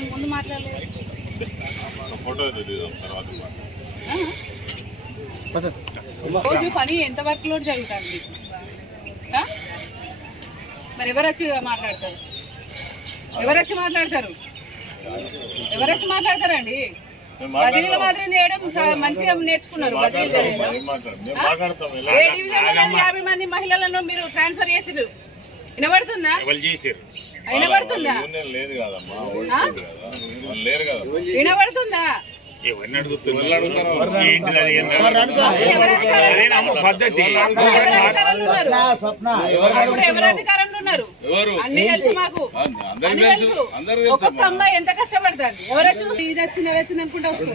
అసలు ముందు మాట్లాడలేదు. రోజు పని ఎంత వర్క్ లోడ్ జరుగుతుంది? మరి ఎవరు వచ్చి మాట్లాడతారు? ఎవరు వచ్చి మాట్లాడతారండి? బదిలీలు మాత్రం చేయడం మంచిగా నేర్చుకున్నారు. బదిలీలు చేయడం ఏ డివిజన్ 50 మంది మహిళలను మీరు ట్రాన్స్ఫర్ చేసిరు. వినబడుతుందా? వినబడుతుందా? వినబడుతుందా? ఎవరు అధికారంలో ఉన్నారు? అన్ని తెలుసు మాకు. ఒక్కొక్క అమ్మాయి ఎంత కష్టపడుతుంది. ఎవరొచ్చి ఇది వచ్చింది అది వచ్చింది అనుకుంటా వస్తుంది.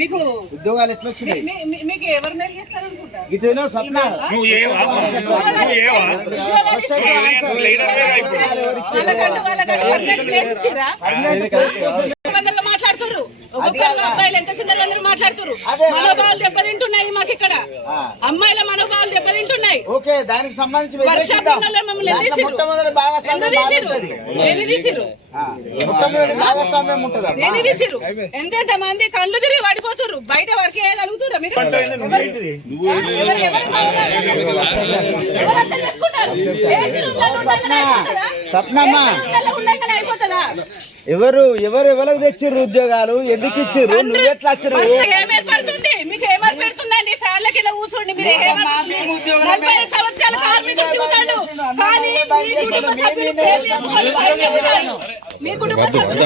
మీకు ఉద్యోగాలు ఎట్లా వచ్చినాయి? మీకు ఎవరు మేలు చేస్తారు అనుకుంటా? మాట్లాడుతున్నారు. ఒక్కొక్కరు అబ్బాయిలు ఎంత చిన్నలు మాట్లాడుతున్నారు. మనోభావాలు దెబ్బతింటున్నాయి. మాకు ఇక్కడ అమ్మాయిల మనోభావాలు దెబ్బతింటున్నాయి. దానికి సంబంధించి ఎంతెంత మంది కళ్ళు తిరిగి పడిపోతున్నారు. బయట వర్క్ చేయగలుగుతారు. అయిపోతుందా? ఎవరు ఎవరికి తెచ్చిర్రు ఉద్యోగాలు? ఎందుకు ఇచ్చిర్రు? నువ్వు ఎట్లా వచ్చిర్రు? ఏమేర్పడుతుంది? మీకు ఏమేర్పెడుతుందండి? ఫ్యాన్ల కింద కూర్చోండి. మీరు 40 సంవత్సరాల కార్మికులు తిరుగుతాడు. కానీ మీ కుటుంబ సభ్యులు